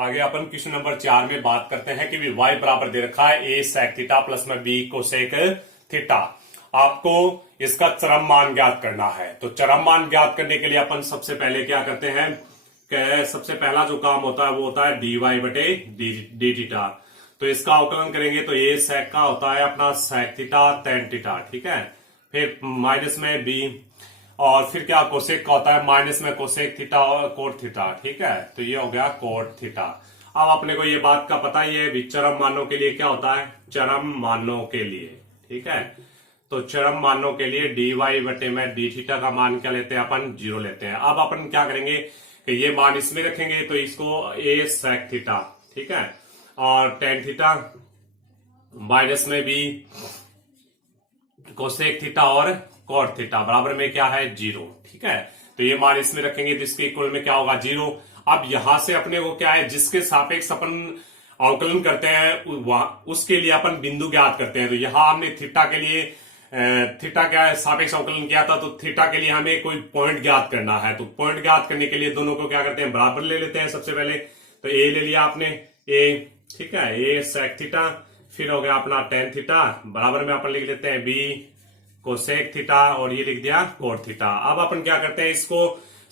आगे अपन question number 4 में बात करते हैं कि y बराबर दे रखा है a sec थीटा प्लस में b कोसेक थीटा। आपको इसका चरम मान ज्ञात करना है। तो चरम मान ज्ञात करने के लिए अपन सबसे पहले क्या करते हैं कि सबसे पहला जो काम होता है वो होता है dy बटे डी थीटा। तो इसका अवकलन करेंगे तो a sec का होता है अपना sec थीटा tan थीटा, ठीक है। फिर माइनस में b और फिर क्या कोसेक का होता है माइनस में कोसेक थीटा और कोट थीटा, ठीक है। तो ये हो गया कोट थीटा। अब अपने को ये बात का पता ही है चरम मानों के लिए क्या होता है, चरम मानों के लिए, ठीक है। तो चरम मानों के लिए डी वाई बटे में डी थीटा का मान क्या लेते हैं अपन, 0 लेते हैं। अब अपन क्या करेंगे कि ये मान इसमें रखेंगे तो इसको ए सेक थीटा, ठीक है, और टेन थीटा माइनस में भी कोसेक थीटा और कॉट थीटा बराबर में क्या है 0, ठीक है। तो ये मान इसमें रखेंगे तो इसके इक्वल में क्या होगा 0। अब यहां से अपने को क्या है जिसके सापेक्ष अपन अवकलन करते हैं उसके लिए अपन बिंदु ज्ञात करते हैं। तो यहां हमने थीटा के लिए थीटा क्या है सापेक्ष अवकलन किया था, तो थीटा के लिए हमें कोई पॉइंट ज्ञात करना है। तो पॉइंट ज्ञात करने के लिए दोनों को क्या करते हैं बराबर ले लेते हैं। सबसे पहले तो ए ले लिया आपने ए, ठीक है, ए सेक थीटा, फिर हो गया अपना टेन थीटा बराबर में अपन लिख लेते हैं बी कोसेक थीटा और ये लिख दिया कोट थीटा। अब अपन क्या करते हैं इसको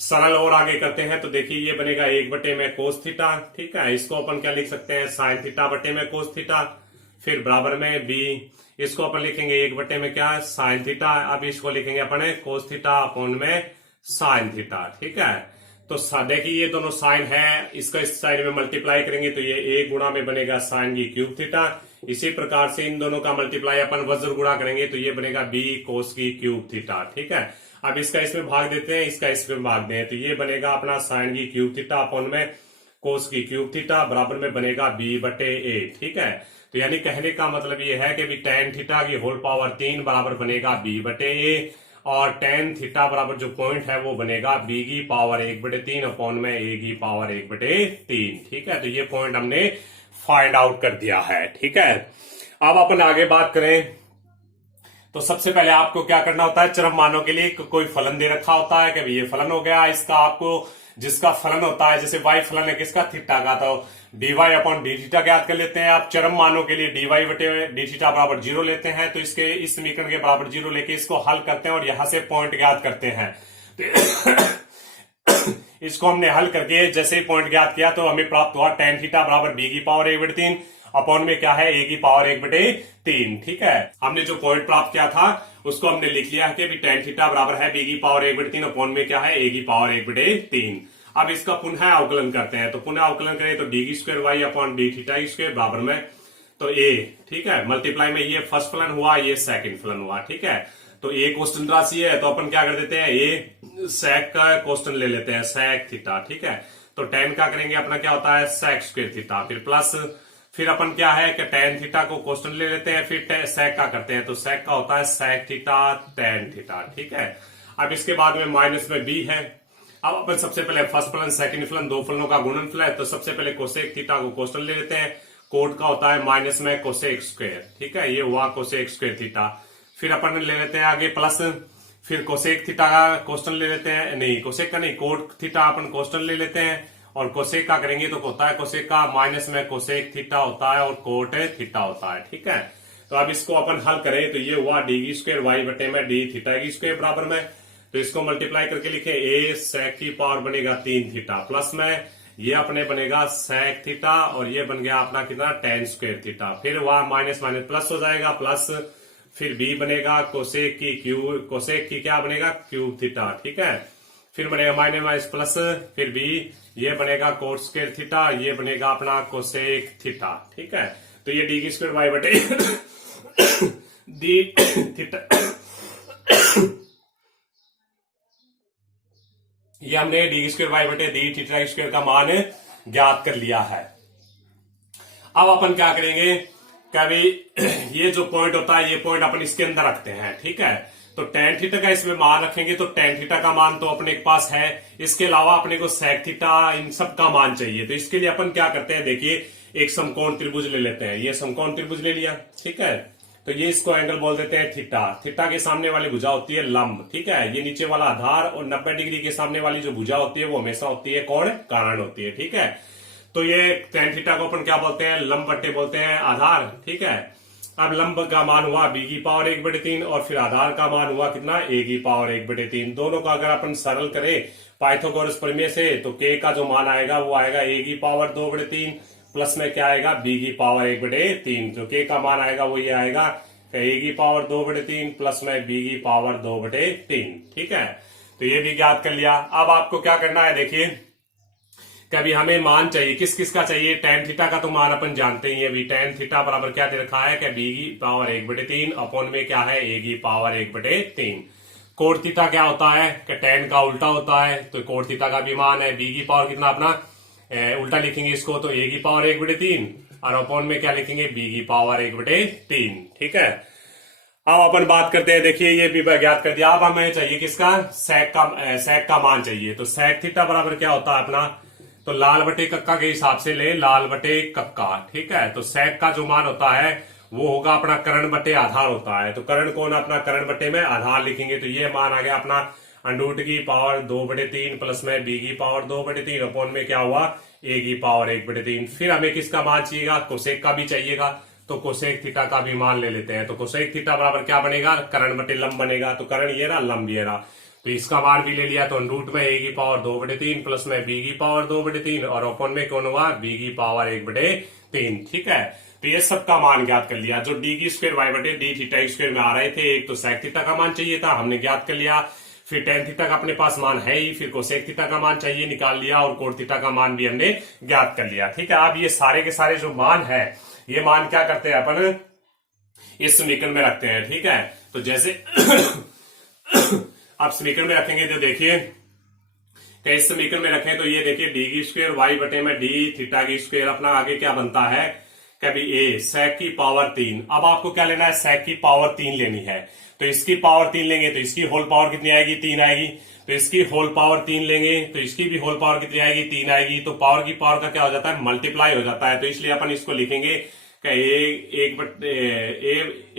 सरल और आगे करते हैं। तो देखिए ये बनेगा 1 बटे में कोस थीटा, ठीक है। इसको अपन क्या लिख सकते हैं साइन थीटा बटे में कोस थीटा, फिर बराबर में बी इसको अपन लिखेंगे 1 बटे में क्या साइन थीटा। अब इसको लिखेंगे अपन कोस थीटा अपॉन में साइन थीटा, ठीक है। तो देखिए ये दोनों साइन है, इसका इस साइड में मल्टीप्लाई करेंगे तो ये 1 गुणा में बनेगा साइन की क्यूब थीटा। इसी प्रकार से इन दोनों का मल्टीप्लाई अपन वज्र गुणा करेंगे तो ये बनेगा बी कोस की क्यूब थीटा, ठीक है। अब इसका इसमें भाग देते हैं, इसका इसमें भाग दें तो ये बनेगा अपना साइन की क्यूब थीटा अपॉन में कोस की क्यूब थीटा बराबर में बनेगा बी बटे ए, ठीक है। तो यानी कहने का मतलब ये है कि टेन थीटा की होल पावर 3 बराबर बनेगा बी बटे ए और टेन थीटा बराबर जो पॉइंट है वो बनेगा बी की पावर 1 बटे 3 अपॉन में ए की पावर 1 बटे 3, ठीक है। तो ये पॉइंट हमने फाइंड आउट कर दिया है, ठीक है। अब अपन आगे बात करें तो सबसे पहले आपको क्या करना होता है चरम मानों के लिए कोई फलन दे रखा होता है कि ये फलन हो गया इसका, आपको जिसका फलन होता है जैसे y फलन है किसका थीटा का, तो dy अपॉन डी थीटा ज्ञात कर लेते हैं। आप चरम मानों के लिए dy बटे डी थीटा बराबर 0 लेते हैं। तो इसके इस समीकरण के बराबर 0 लेके इसको हल करते हैं और यहां से पॉइंट ज्ञात करते हैं। इसको हमने हल करके जैसे ही पॉइंट ज्ञात किया तो हमें प्राप्त हुआ टेन थीटा बराबर बी की पावर 1 बटे 3 अपॉन में क्या है ए की पावर 1 बटे 3, ठीक है। हमने जो पॉइंट प्राप्त किया था उसको हमने लिख लिया कि टेन थीटा बराबर है बी की पावर 1 बटे 3 अपॉन में क्या है ए की पावर 1 बटे 3। अब इसका पुनः अवकलन करते हैं। तो पुनः अवकलन करें तो डी की square Y upon D theta की स्क्वायर बराबर में तो ए, ठीक है, मल्टीप्लाई में ये फर्स्ट फलन हुआ ये सेकंड फलन हुआ, ठीक है। तो ए कोष्टन राशि है तो अपन क्या कर देते हैं ए सेक का कोष्टन ले लेते हैं सेक थीटा, ठीक है। तो टेन का करेंगे अपना क्या होता है सेक स्क्वायर थीटा, फिर प्लस फिर अपन क्या है कि टेन थीटा को कोष्टन ले लेते हैं फिर सेक का करते हैं तो सेक का होता है सेक थीटा टेन थीटा, ठीक है। अब इसके बाद में माइनस में बी है। अब अपन सबसे पहले फर्स्ट फलन सेकंड फलन दो फलनों का गुणनफल है तो सबसे पहले कोसेक थीटा को कोष्टन ले लेते हैं। कोट का होता है माइनस में कोसेक स्क्वायर, ठीक है, ये हुआ कोसेक स्क्वायर थीटा। फिर अपन ले लेते हैं आगे प्लस, फिर कोसेक थीटा का कोष्टन ले लेते हैं, नहीं कोसेक का नहीं कोट थीटा अपन कोष्टन ले लेते हैं और कोसेक का करेंगे तो होता है कोसेक का माइनस में कोसेक थीटा होता है और कोट थीटा होता है, ठीक है। तो अब इसको अपन हल करें तो ये हुआ डी की स्क्वायर वाई बटे में डी थीटा की स्क्वायर बराबर में तो इसको मल्टीप्लाई करके लिखे ए सेक की पावर बनेगा 3 थीटा प्लस में ये अपने बनेगा सेक थीटा और ये बन गया अपना कितना टेन स्क्वायर थीटा। फिर वहां माइनस माइनस प्लस हो जाएगा प्लस फिर बी बनेगा कोसेक की क्यूब कोसेक की क्या बनेगा क्यूब थीटा, ठीक है। फिर बनेगा माइनस माइनस प्लस फिर बी ये बनेगा कोट स्क्वायर थीटा ये बनेगा अपना कोसेक थीटा, ठीक है। तो ये डी की स्क्वायर वाई बटे डी थीटा ये हमने डी स्क्वायर वाई बटे डी थीटा स्क्वायर का मान ज्ञात कर लिया है। अब अपन क्या करेंगे कभी ये जो पॉइंट होता है ये पॉइंट अपन इसके अंदर रखते हैं, ठीक है। तो टेन थीटा का इसमें मान रखेंगे तो टेन थीटा का मान तो अपने के पास है, इसके अलावा अपने को सेक थीटा इन सब का मान चाहिए। तो इसके लिए अपन क्या करते हैं देखिए एक समकोण त्रिभुज ले लेते हैं। ये समकोण त्रिभुज ले लिया, ठीक है। तो ये इसको एंगल बोल देते हैं थीटा। थीटा के सामने वाली भुजा होती है लंब, ठीक है, ये नीचे वाला आधार और 90 डिग्री के सामने वाली जो भुजा होती है वो हमेशा होती है कोण कारण होती है, ठीक है। तो ये tan थीटा को अपन क्या बोलते हैं, लंब बट्टे बोलते हैं आधार, ठीक है। अब लंब का मान हुआ b की पावर 1/3 और फिर आधार का मान हुआ कितना, a की पावर 1/3। दोनों का अगर अपन सरल करें पाइथागोरस प्रमेय से तो k का जो मान आएगा वो आएगा a की पावर 2/3 प्लस में क्या आएगा b की पावर 1/3। जो k का मान आएगा वो ये आएगा a की पावर 2/3 प्लस में b की पावर 2/3, ठीक है। तो ये भी ज्ञात कर लिया। अब आपको क्या करना है, देखिए कभी हमें मान चाहिए, किस किस का चाहिए, tan थीटा का तो मान अपन जानते ही है, अभी tan थीटा बराबर क्या दे रखा है कि b की पावर 1/3 अपॉन में क्या है a की पावर 1/3। कोट थीटा क्या होता है कि tan का उल्टा होता है, तो कोट थीटा का भी मान है b की पावर कितना अपना उल्टा लिखेंगे इसको तो a की पावर 1/3 और अपॉन में क्या लिखेंगे b की पावर 1/3, ठीक है। अब अपन बात करते हैं, देखिए ये भी ज्ञात कर दिया। अब हमें चाहिए किसका, sec का मान चाहिए। तो sec थीटा बराबर क्या होता है अपना, तो लाल बटे कक्का के हिसाब से ले, लाल बटे कक्का, ठीक है। तो sec का जो मान होता है वो होगा अपना कर्ण बटे आधार होता है। तो कर्ण कौन, अपना कर्ण बटे में आधार लिखेंगे। तो ये मान आ गया अपना अंडूट की पावर 2/3 प्लस में b की पावर 2/3 अपॉन में क्या हुआ a की पावर 1/3। फिर हमें किसका मान चाहिएगा, कोसेक का भी चाहिएगा। तो कोसेक थीटा का भी मान ले लेते हैं। तो कोसेक थीटा बराबर क्या बनेगा, कर्ण बटे लंब बनेगा। तो कर्ण ये रहा, लंब ये रहा, तो इसका मान भी ले लिया। तो रूट में a की पावर 2/3 प्लस में b की पावर 2/3 और अपॉन में कौन हुआ b की पावर 1/3, ठीक है। तो ये सबका मान ज्ञात कर लिया। जो d की स्क्वायर y बटे डी थीटा स्क्वायर में आ रहे थे, एक तो सेक थीटा का मान चाहिए था, हमने ज्ञात कर लिया। फिर tan थीटा का अपने पास मान है ही, फिर कोसेक थीटा का मान चाहिए, निकाल लिया, और कोट थीटा का मान भी हमने ज्ञात कर लिया, ठीक है। अब ये सारे के सारे जो मान है, ये मान क्या करते हैं अपन इस समीकरण में रखते हैं, ठीक है। तो जैसे आप समीकरण में रखेंगे तो देखिए इस समीकरण में रखें तो ये देखिए डी की स्क्वायर वाई बटे में डी थीटा की स्क्वायर, अपना आगे क्या बनता है कभी ए सेक की पावर 3। अब आपको क्या लेना है, सेक की पावर 3 लेनी है। तो इसकी पावर 3 लेंगे तो इसकी होल पावर कितनी आएगी, 3 आएगी। तो इसकी होल पावर 3 लेंगे तो इसकी भी होल पावर कितनी आएगी, 3 आएगी। तो पावर की पावर का क्या हो जाता है, मल्टीप्लाई हो जाता है। तो इसलिए अपन इसको लिखेंगे कि ए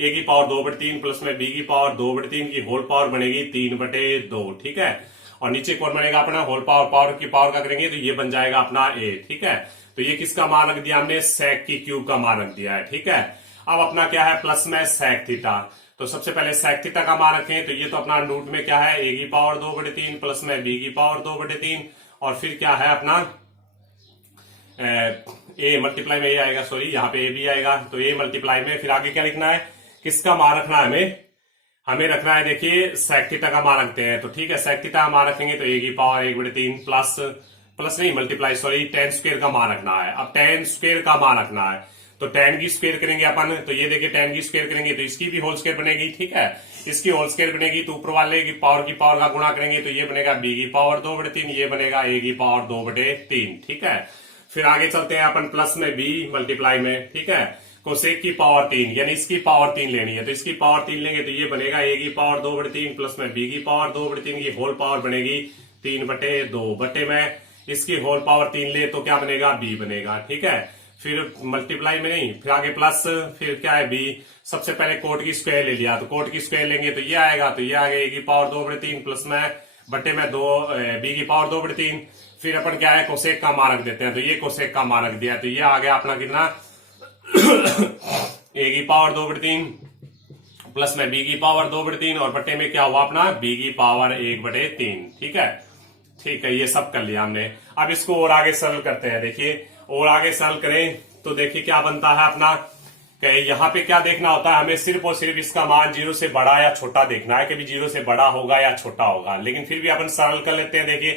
की पावर 2/3 प्लस में बी की पावर 2/3 की होल पावर बनेगी 3/2, ठीक है। और नीचे कौन बनेगा अपना होल पावर, पावर की पावर का करेंगे तो ये बन जाएगा अपना ए, ठीक है। तो ये किसका मान रख दिया हमने, सेक की क्यूब का मान रख दिया है, ठीक है। अब अपना क्या है प्लस में सेक थीटा। तो सबसे पहले सेक थीटा का मान रखें तो ये तो अपना रूट में क्या है ए की पावर 2/3 प्लस में बी की पावर 2/3 और फिर क्या है अपना ए मल्टीप्लाई में ये आएगा, सॉरी यहाँ पे ए भी आएगा। तो ए मल्टीप्लाई में फिर आगे क्या लिखना है, किसका मान रखना है हमें रखना है, देखिए सेक थीटा का मान रखते हैं। तो ठीक है, सेक थीटा का मान रखेंगे तो ए की पावर 1/3 प्लस नहीं मल्टीप्लाई सॉरी tan स्क्वायर का मान रखना है। अब tan स्क्वायर का मान रखना है तो tan की स्क्वायर करेंगे अपन, तो ये देखिए tan की स्क्वायर करेंगे तो इसकी भी होल स्क्वायर बनेगी, ठीक है। इसकी होल स्क्वायर बनेगी तो ऊपर वाले की पावर का गुणा करेंगे तो ये बनेगा b की पावर 2/3, ये बनेगा a की पावर 2/3, ठीक है। फिर आगे चलते हैं अपन प्लस में b मल्टीप्लाई में, ठीक है। कोसेक की पावर 3 यानी इसकी पावर 3 लेनी है तो इसकी पावर 3 लेंगे तो ये बनेगा a की पावर 2/3 प्लस में b की पावर 2/3 की होल पावर बनेगी 3/2 बटे में इसकी होल पावर 3 ले तो क्या बनेगा b बनेगा, ठीक है। फिर मल्टीप्लाई में नहीं, फिर आगे प्लस, फिर क्या है b। सबसे पहले कोट की स्क्वायर ले लिया तो कोट की स्क्वायर लेंगे तो ये आएगा, तो ये आ गया a की पावर 2/3 प्लस में बटे में 2 b की पावर 2/3। फिर अपन क्या है कोसेक का मान रख देते हैं तो ये कोसेक का मान रख दिया तो ये आ गया अपना कितना a की पावर 2/3 प्लस में b की पावर 2/3 और बटे में क्या हुआ अपना b की पावर 1/3, ठीक है। ठीक है, ये सब कर लिया हमने। अब इसको और आगे सरल करते हैं, देखिए और आगे सरल करें तो देखिए क्या बनता है अपना, यहाँ पे क्या देखना होता है हमें, सिर्फ और सिर्फ इसका मान 0 से बड़ा या छोटा देखना है, कभी 0 से बड़ा होगा या छोटा होगा। लेकिन फिर भी अपन सरल कर लेते हैं, देखिए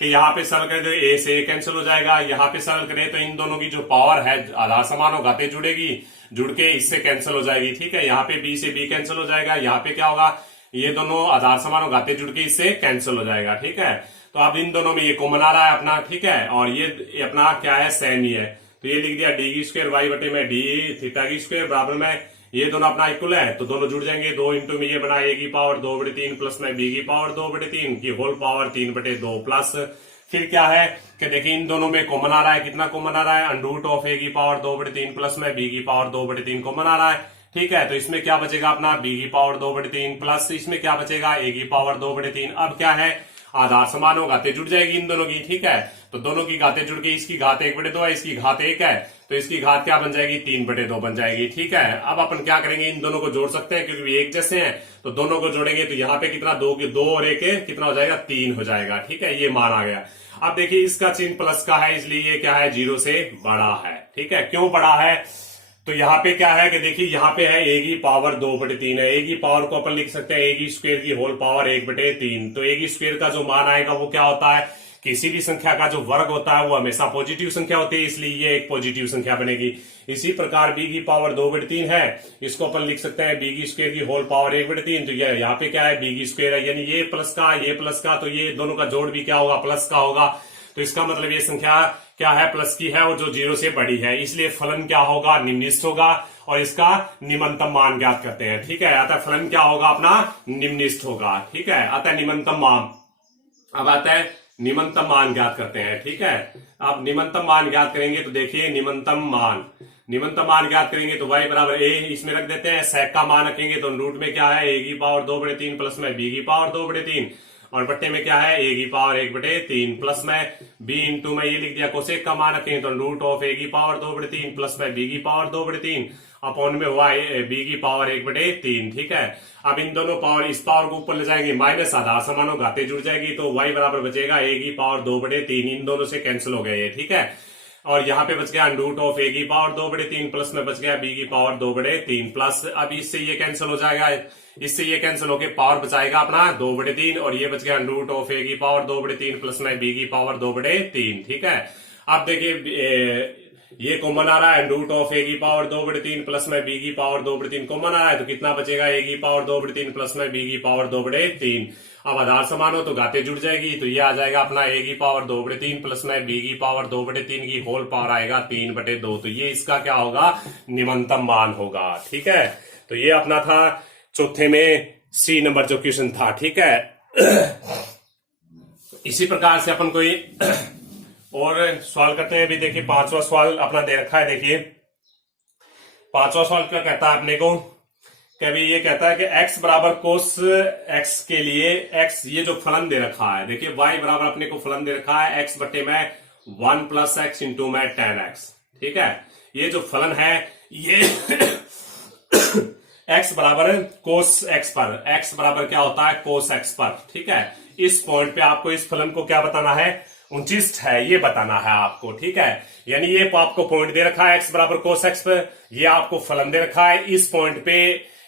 कि यहाँ पे सरल करें तो a से a कैंसिल हो जाएगा, यहाँ पे सरल करें तो इन दोनों की जो पावर है आधार समान हो घाते जुड़ेगी, जुड़ के इससे कैंसिल हो जाएगी, ठीक है। यहाँ पे b से b कैंसिल हो जाएगा, यहाँ पे क्या होगा ये दोनों आधार समान हो घाते जुड़ के इससे कैंसिल हो जाएगा, ठीक है। तो अब इन दोनों में ये कॉमन आ रहा है अपना, ठीक है। और ये अपना क्या है सेम ही है तो ये लिख दिया डी की स्क्वायर वाई बटे में डी थीटा की स्क्वायर बराबर में ये दोनों अपना इक्वल है तो दोनों जुड़ जाएंगे, 2 इंटू में ये बना a की पावर 2/3 प्लस में b की पावर 2/3 की होल पावर 3/2 प्लस फिर क्या है कि देखिए इन दोनों में कॉमन आ रहा है, कितना कॉमन आ रहा है अंडरूट ऑफ a की पावर 2/3 प्लस में b की पावर 2/3 कॉमन आ रहा है, ठीक है। तो इसमें क्या बचेगा अपना b की पावर 2/3 प्लस इसमें क्या बचेगा a की पावर 2/3। अब क्या है आधार समान होगा तो जुड़ जाएगी इन दोनों की, ठीक है। तो दोनों की घातें जुड़ गई, इसकी घात 1/2 है, इसकी घात 1 है, तो इसकी घात क्या बन जाएगी 3/2 बन जाएगी। ठीक है, अब अपन क्या करेंगे, इन दोनों को जोड़ सकते हैं क्योंकि एक जैसे हैं, तो दोनों को जोड़ेंगे तो यहाँ पे कितना 2 और 1 कितना हो जाएगा 3 हो जाएगा। ठीक है, ये मान आ गया। अब देखिए इसका चिन्ह प्लस का है, इसलिए ये क्या है 0 से बड़ा है। ठीक है, क्यों बड़ा है, तो यहाँ पे क्या है कि देखिए यहाँ पे है a की पावर 2/3 है। a की पावर को अपन लिख सकते हैं a की स्क्वायर की होल पावर 1/3। तो a की स्क्वायर का जो मान आएगा वो क्या होता है, किसी भी संख्या का जो वर्ग होता है वो हमेशा पॉजिटिव संख्या होती है, इसलिए ये एक पॉजिटिव संख्या बनेगी। इसी प्रकार b की पावर 2/3 है, इसको अपन लिख सकते हैं b की स्क्वायर की होल पावर 1/3। तो ये यहाँ पे क्या है b की स्क्वायर है, यानी ये प्लस का, तो ये दोनों का जोड़ भी क्या होगा प्लस का होगा। तो इसका मतलब ये संख्या क्या है प्लस की है और जो 0 से बड़ी है, इसलिए फलन क्या होगा निम्नलिखित होगा और इसका निम्नतम मान ज्ञात करते हैं। ठीक है, अतः फलन क्या होगा अपना निम्नलिखित होगा। ठीक है, अतः निम्नतम मान, अब आता है निम्नतम मान ज्ञात करते हैं। ठीक है, अब निम्नतम मान ज्ञात करेंगे तो देखिए निम्नतम मान ज्ञात करेंगे तो y बराबर a इसमें रख देते हैं, sec का मान रखेंगे तो रूट में क्या है a की पावर 2/3 प्लस में b की पावर 2/3 और बट्टे में क्या है a की पावर 1/3 प्लस में b इंटू में ये लिख दिया कोसेक का मान रखेंगे तो रूट ऑफ a की पावर 2/3 प्लस में b की पावर 2/3 अपॉन में हुआ b की पावर 1/3। ठीक है, अब इन दोनों पावर इस पावर को ऊपर ले जाएंगे माइनस आधार समानों घाते जुड़ जाएगी तो y बराबर बचेगा a की पावर 2/3, इन दोनों से कैंसिल हो गए ये। ठीक है, और यहाँ पे बच गया रूट ऑफ a की पावर 2/3 प्लस में बच गया b की पावर 2/3 प्लस अब इससे ये कैंसिल हो जाएगा, इससे ये कैंसिल होके पावर बचाएगा अपना 2/3 और ये बच गया रूट ऑफ a की पावर 2/3 प्लस में b की पावर 2/3। ठीक है, अब देखिए ये कॉमन आ रहा है, रूट ऑफ a की पावर 2/3 प्लस में b की पावर 2/3 कॉमन आ रहा है तो कितना बचेगा a की पावर 2/3 प्लस में b की पावर 2/3। अब आधार समान हो तो घाते जुड़ जाएगी तो ये आ जाएगा अपना a की पावर 2/3 प्लस में b की पावर 2/3 की होल पावर आएगा 3/2। तो ये इसका क्या होगा निम्नतम मान होगा। ठीक है, तो ये अपना था चौथे में सी नंबर जो क्वेश्चन था। ठीक है, इसी प्रकार से अपन कोई और सवाल करते हैं। अभी देखिए पांचवा सवाल अपना दे रखा है। देखिए पांचवा सवाल क्या कहता है अपने को कि अभी ये कहता है कि x बराबर कोस x के लिए x ये जो फलन दे रखा है, देखिए y बराबर अपने को फलन दे रखा है x बटे में 1 प्लस x इंटू में 10x। ठीक है, ये जो फलन है ये x बराबर कोस x पर, x बराबर क्या होता है कोस x पर। ठीक है, इस पॉइंट पे आपको इस फलन को क्या बताना है उनचिष्ट है ये बताना है आपको। ठीक है, यानी ये आपको पॉइंट दे रखा है x बराबर कोस x पर, ये आपको फलन दे रखा है, इस पॉइंट पे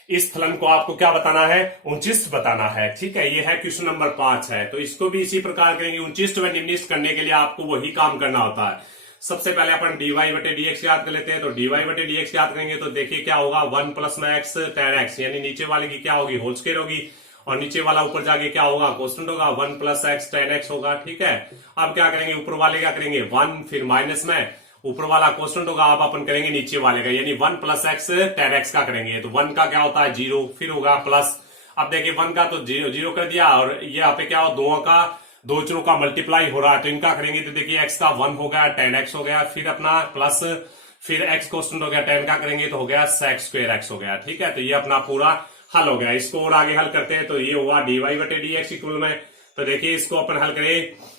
इस फलन को आपको क्या बताना है उनचिष्ट बताना है। ठीक है, ये है क्वेश्चन नंबर 5 है। तो इसको भी इसी प्रकार करेंगे, उनचिष्ट व निम्नलिखित करने के लिए आपको वही काम करना होता है। सबसे पहले अपन dy बटे dx याद कर लेते हैं। तो dy बटे dx याद करेंगे तो देखिए क्या होगा 1 प्लस में x 10x, यानी नीचे वाले की क्या होगी होल स्क्वायर होगी और नीचे वाला ऊपर जाके क्या होगा कांस्टेंट होगा 1 प्लस x 10x होगा। ठीक है, अब क्या करेंगे ऊपर वाले क्या करेंगे 1 फिर माइनस में ऊपर वाला कांस्टेंट होगा, अब अपन करेंगे नीचे वाले का यानी 1 प्लस x 10x का करेंगे तो 1 का क्या होता है 0 फिर होगा प्लस। अब देखिए 1 का तो 0 कर दिया और ये यहाँ पे क्या हो दो चरों का मल्टीप्लाई हो रहा है तो इनका करेंगे तो देखिए x का 1 हो गया 10x हो गया फिर अपना प्लस फिर x कांस्टेंट हो गया 10 का करेंगे तो हो गया sec स्क्वायर x हो गया। ठीक है, तो ये अपना पूरा हल हो गया। इसको और आगे हल करते हैं तो ये हुआ dy बटे dx इक्वल में, तो देखिए इसको अपन हल करें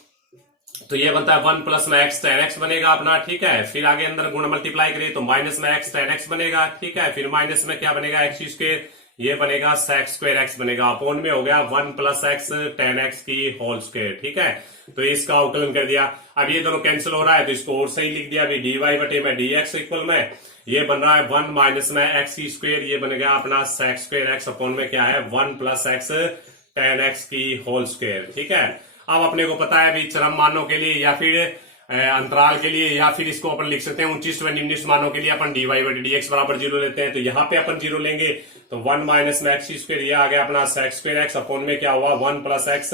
तो ये बनता है 1 प्लस में x 10x बनेगा अपना। ठीक है, फिर आगे अंदर गुण मल्टीप्लाई करें तो माइनस में x 10x बनेगा। ठीक है, फिर माइनस में क्या बनेगा x स्क्वायर, ये बनेगा sec स्क्वायर x बनेगा अपॉन में हो गया 1 प्लस x 10x की होल स्क्वायर। ठीक है, तो इसका अवकलन कर दिया। अब ये दोनों कैंसिल हो रहा है तो इसको और सही लिख दिया अभी dy बटे में dx इक्वल में ये बन रहा है 1 माइनस में x स्क्वायर, ये बन गया अपना sec स्क्वायर x अपॉन में क्या है 1 प्लस x 10x की होल स्क्वायर। ठीक है, अब अपने को पता है अभी चरम मानों के लिए या फिर अंतराल के लिए या फिर इसको अपन लिख सकते हैं उनचिष्ट व निम्नलिखित मानों के लिए अपन dy बटे dx बराबर 0 लेते हैं। तो यहाँ पे अपन 0 लेंगे तो 1 माइनस में x स्क्वायर ये आ गया अपना sec स्क्वायर x अपॉन में क्या हुआ 1 प्लस x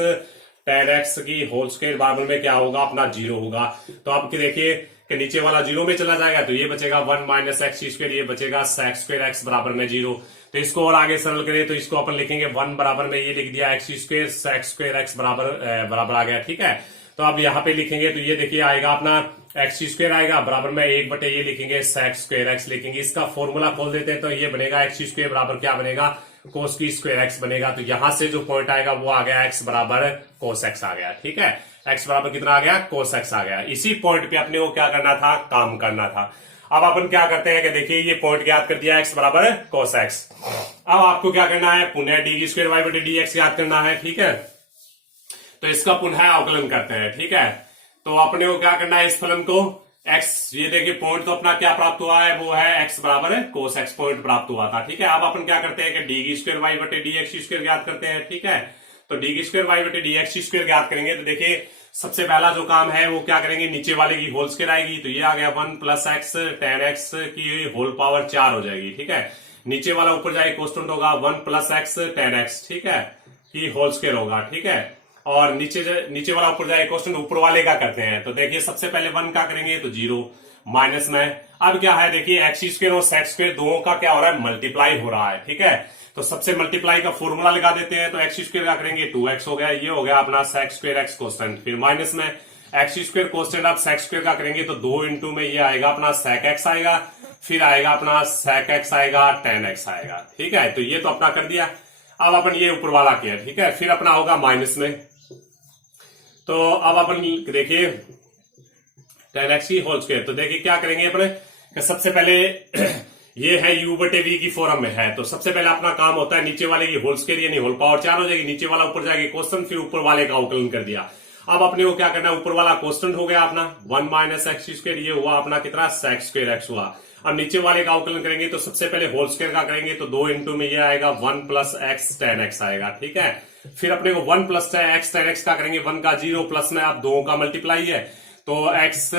10x की होल स्क्वायर बराबर में क्या होगा अपना 0 होगा। तो अब देखिए कि नीचे वाला 0 में चला जाएगा तो ये बचेगा 1 माइनस x स्क्वायर, ये बचेगा sec स्क्वायर x बराबर में 0। तो इसको और आगे सरल करें तो इसको अपन लिखेंगे 1 बराबर में ये लिख दिया x square sec square x बराबर आ गया। ठीक है, तो अब यहाँ पे लिखेंगे तो ये देखिए आएगा अपना x स्क्वायर आएगा बराबर में 1 बटे ये लिखेंगे sec स्क्वायर x लिखेंगे। इसका फॉर्मूला खोल देते हैं तो ये बनेगा x स्क्वायर बराबर क्या बनेगा कोस की स्क्वायर x बनेगा। तो यहां से जो पॉइंट आएगा वो आ गया x बराबर कोस x आ गया। ठीक है, एक्स बराबर कितना आ गया, कोस एक्स आ गया। इसी पॉइंट पे अपने को क्या करना था, काम करना था। अब अपन क्या करते हैं कि देखिए ये पॉइंट ज्ञात कर दिया एक्स बराबर कोस एक्स। अब आपको क्या करना है, पुनः डी स्क्वायर वाई बटे डी एक्स याद करना है, ठीक है। तो इसका पुनः अवकलन करते हैं, ठीक है। तो अपने को क्या करना है, इस फलन को x, ये देखिए पॉइंट तो अपना क्या प्राप्त हुआ है, वो है x बराबर कोस एक्स पॉइंट प्राप्त हुआ था, ठीक है। अब अपन क्या करते हैं कि डी स्क्वायर वाई बटे डी एक्स स्क्वायर ज्ञात करते हैं, ठीक है। तो डी स्क्वायर वाई बटे डी एक्स स्क्वायर ज्ञात करेंगे तो देखिए सबसे पहला जो काम है वो क्या करेंगे, नीचे वाले की होल स्क्वायर आएगी, तो ये आ गया 1 प्लस एक्स टेन एक्स की होल पावर 4 हो जाएगी, ठीक है। नीचे वाला ऊपर जाएगी कॉन्स्टेंट होगा 1 प्लस एक्स टेन एक्स, ठीक है, की होल स्क्वायर होगा, ठीक है। और नीचे वाला ऊपर जाएगा कॉन्स्टेंट ऊपर वाले का करते हैं, तो देखिए सबसे पहले 1 का करेंगे तो 0 माइनस में। अब क्या है देखिए एक्स स्क्वायर और सेक्स स्क्वायर दोनों का क्या हो रहा है, मल्टीप्लाई हो रहा है, ठीक है। तो सबसे मल्टीप्लाई का फॉर्मूला लगा देते हैं, तो एक्स स्क्वायर का करेंगे 2x हो गया, ये हो गया अपना सेक्स स्क्वायर एक्स कॉन्स्टेंट, फिर माइनस में एक्स स्क्वायर कॉन्स्टेंट, अब सेक्स स्क्वायर का करेंगे तो 2 इंटू में ये आएगा अपना सेक एक्स आएगा, फिर आएगा अपना सेक एक्स आएगा, टेन एक्स आएगा, ठीक है। तो ये तो अपना कर दिया। अब अपन ये ऊपर वाला किया, ठीक है, फिर अपना होगा माइनस में। तो अब अपन देखिए टेन एक्स की होल स्क्वायर, तो देखिए क्या करेंगे अपने, सबसे पहले ये है u बटे v की फॉर्म में है, तो सबसे पहले अपना काम होता है नीचे वाले की होल स्क्वायर यानी होल पावर 4 हो जाएगी, नीचे वाला ऊपर जाएगी कॉन्स्टेंट, फिर ऊपर वाले का अवकलन कर दिया। अब अपने को क्या करना है, ऊपर वाला कॉन्स्टेंट हो गया अपना 1 माइनस एक्स स्क्वायर, ये हुआ अपना कितना सेक स्क्वायर एक्स हुआ। अब नीचे वाले का अवकलन करेंगे तो सबसे पहले होल स्क्वायर का करेंगे तो 2 इंटू में ये आएगा 1 प्लस एक्स टेन एक्स आएगा, ठीक है। फिर अपने को 1 प्लस एक्स टेन एक्स का करेंगे 1 का 0 प्लस में अब 2 का मल्टीप्लाई है, तो x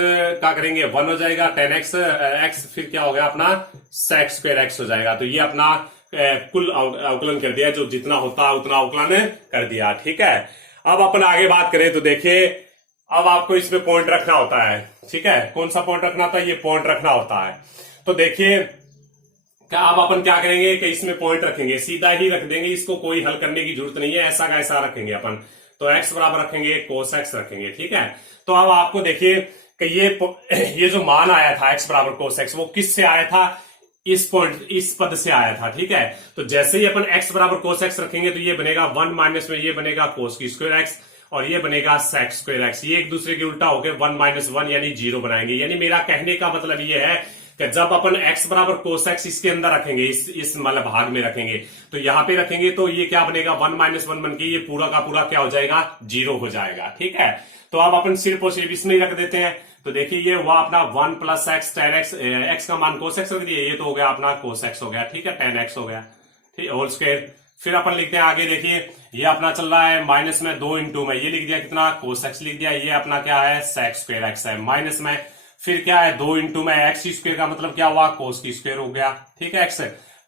का करेंगे 1 हो जाएगा, टेन एक्स एक्स, फिर क्या हो गया अपना सेक स्क्वायर एक्स हो जाएगा। तो ये अपना कुल अवकलन कर दिया, जो जितना होता है उतना अवकलन कर दिया, ठीक है। अब अपन आगे बात करें तो देखिए अब आपको इसमें पॉइंट रखना होता है, ठीक है। कौन सा पॉइंट रखना होता है, ये पॉइंट रखना होता है। तो देखिए क्या अब अपन क्या करेंगे कि इसमें पॉइंट रखेंगे, सीधा ही रख देंगे, इसको कोई हल करने की जरूरत नहीं है, ऐसा का ऐसा रखेंगे अपन। तो x बराबर रखेंगे कोस एक्स रखेंगे, ठीक है। तो अब आपको देखिए कि ये जो मान आया था x बराबर कोस एक्स, वो किस से आया था, इस पॉइंट इस पद से आया था, ठीक है। तो जैसे ही अपन x बराबर कोस एक्स रखेंगे तो ये बनेगा 1 माइनस में ये बनेगा कोस की स्क्वायर एक्स और ये बनेगा सेक स्क्वायर एक्स, ये एक दूसरे के उल्टा होकर 1 माइनस 1 यानी 0 बनाएंगे। यानी मेरा कहने का मतलब ये है कि जब अपन x बराबर कोस एक्स इसके अंदर रखेंगे, इस मतलब भाग में रखेंगे, तो यहाँ पे रखेंगे तो ये क्या बनेगा 1 माइनस 1 बन के ये पूरा का पूरा क्या हो जाएगा, 0 हो जाएगा, ठीक है। तो अब अपन सिर्फ और सिर्फ इसमें ही रख देते हैं, तो देखिए ये हुआ अपना 1 plus x ten x, x का मान कोस एक्स रख दिए, ये तो हो गया अपना कोस एक्स हो गया, ठीक है, टेन एक्स हो गया, ठीक होल स्क्वायर। फिर अपन लिखते हैं आगे, देखिए ये अपना चल रहा है माइनस में 2 इंटू में ये लिख दिया कितना कोस एक्स लिख दिया, ये अपना क्या है सेक स्क्वायर एक्स है, माइनस में फिर क्या है 2 इंटू में एक्स स्क्वायर का मतलब क्या हुआ कोस की स्क्वायर हो गया, ठीक है एक्स,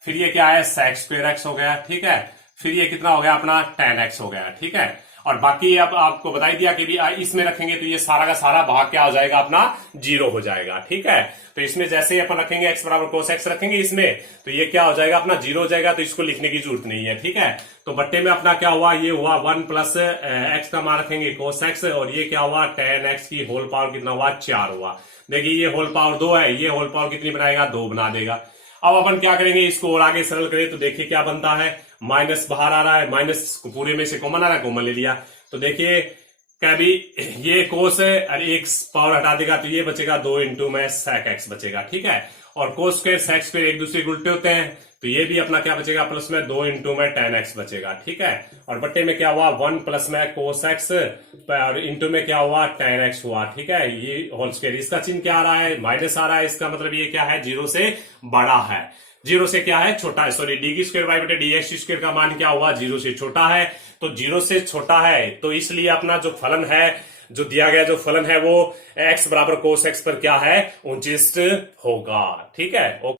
फिर ये क्या है सेक स्क्वायर एक्स हो गया, ठीक है, फिर ये कितना हो गया अपना टेन एक्स हो गया, ठीक है। और बाकी अब आपको बता दिया कि भी इसमें रखेंगे तो ये सारा का सारा भाग क्या हो जाएगा अपना 0 हो जाएगा, ठीक है। तो इसमें जैसे ही अपन रखेंगे एक्स बराबर कोस एक्स रखेंगे इसमें तो ये क्या हो जाएगा अपना 0 हो जाएगा, तो इसको लिखने की जरूरत नहीं है, ठीक है। तो बट्टे में अपना क्या हुआ, ये हुआ 1 प्लस एक्स का मान रखेंगे कोस एक्स और ये क्या हुआ टेन एक्स की होल पावर कितना हुआ 4 हुआ। देखिए ये होल पावर 2 है, ये होल पावर कितनी बनाएगा 2 बना देगा। अब अपन क्या करेंगे इसको और आगे सरल करें तो देखिए क्या बनता है, माइनस बाहर आ रहा है, माइनस पूरे में से कॉमन आ रहा है, कॉमन ले लिया, तो देखिए क्या भी ये कोस है और एक पावर हटा देगा तो ये बचेगा 2 इंटू में सेक एक्स बचेगा, ठीक है। और कोस स्क्वायर सेक स्क्वायर एक दूसरे के उल्टे होते हैं तो ये भी अपना क्या बचेगा प्लस में 2 इंटू में टेन एक्स बचेगा, ठीक है। और बट्टे में क्या हुआ 1 प्लस में कोस एक्स और इंटू में क्या हुआ टेन एक्स हुआ, ठीक है। ये होल स्क्वायर, इसका चिन्ह क्या आ रहा है माइनस आ रहा है, इसका मतलब ये क्या है 0 से बड़ा है, 0 से क्या है छोटा है, सॉरी डी स्क्वायर वाई बटे डी एक्स स्क्वायर का मान क्या हुआ 0 से छोटा है, तो 0 से छोटा है तो इसलिए अपना जो फलन है जो दिया गया जो फलन है वो x बराबर कोस एक्स पर क्या है उचिष्ट होगा, ठीक है।